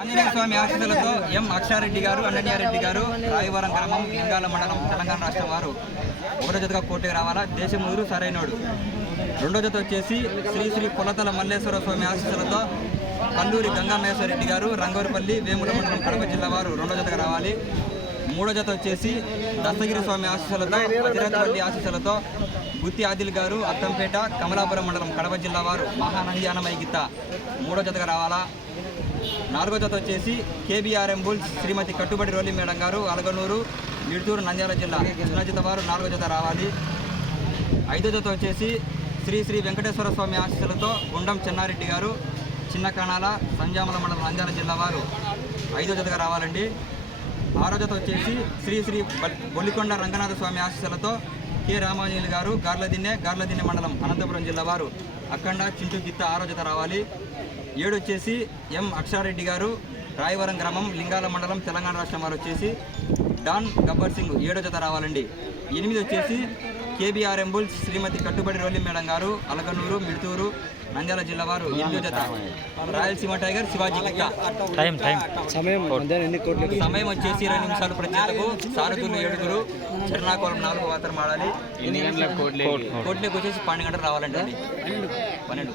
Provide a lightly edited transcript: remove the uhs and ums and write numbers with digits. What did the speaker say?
ఆంజనేయ స్వామి ఆశీస్సులతో ఎం అక్షారెడ్డి గారు, అన్నయ్యారెడ్డి గారు, రాయవరం గ్రామం, లింగాల మండలం, తెలంగాణ రాష్ట్రం వారు ఒకటో జతగా కోర్టుకు రావాలా. దేశముదురు సరైనోడు. రెండో జత వచ్చేసి శ్రీ శ్రీ కొలతల మల్లేశ్వర స్వామి ఆశీస్సులతో కల్లూరి గంగామేశ్వరరెడ్డి గారు, రంగూరుపల్లి, వేముల మండలం, కడప జిల్లా వారు రెండో జతగా రావాలి. మూడో జత వచ్చేసి దస్తగిరి స్వామి ఆశీస్సులతో, అతిరథవల్లి ఆశీస్సులతో గుత్తి ఆదిల్ గారు, అత్తంపేట, కమలాపురం మండలం, కడప జిల్లా వారు మహానంద్యానమై గిత్త మూడో జతగా రావాలా. నాలుగో జత వచ్చేసి కేబీఆర్ఎం బుల్స్ శ్రీమతి కట్టుబడి రోలి మేడం గారు, అలగనూరు, మిడ్తూరు, నంద్యాల జిల్లా చిన్న జత వారు నాలుగో జత రావాలి. ఐదో జత వచ్చేసి శ్రీ శ్రీ వెంకటేశ్వర స్వామి ఆశీస్సులతో గుండం చెన్నారెడ్డి గారు, చిన్న కణాల, సంజామల మండలం, నంద్యాల జిల్లా వారు ఐదో జతగా రావాలండి. ఆరో జత వచ్చేసి శ్రీ శ్రీ బొల్లికొండ రంగనాథ స్వామి ఆశీస్సులతో కె రామాంజనేయులు గారు, గార్లదిన్నె మండలం, అనంతపురం జిల్లా వారు అఖండ, చింటూ గిత్త ఆరో జత రావాలి. ఏడు వచ్చేసి ఎం అక్షారెడ్డి గారు, రాయవరం గ్రామం, లింగాల మండలం, తెలంగాణ రాష్ట్రం వారు వచ్చేసి డాన్ గబ్బర్ సింగ్ ఏడో జత రావాలండి. 8 వచ్చేసి కేబీఆర్ఎం బుల్స్ శ్రీమతి కట్టుబడి రోలి మేడం గారు, అలగనూరు, మిడ్తూరు, నంద్యాల జిల్లా వారు 8వ జత. రాయలసీమ టైగర్ శివాజీ గిత్త. సమయం వచ్చేసి 20 నిమిషాలు ప్రత్యేకకు. సారథులు 7 చెర్నాకోలం 4 వాతరం ఆడాలి. కోట్లోకి వచ్చేసి 12 గంటలు రావాలండి. 12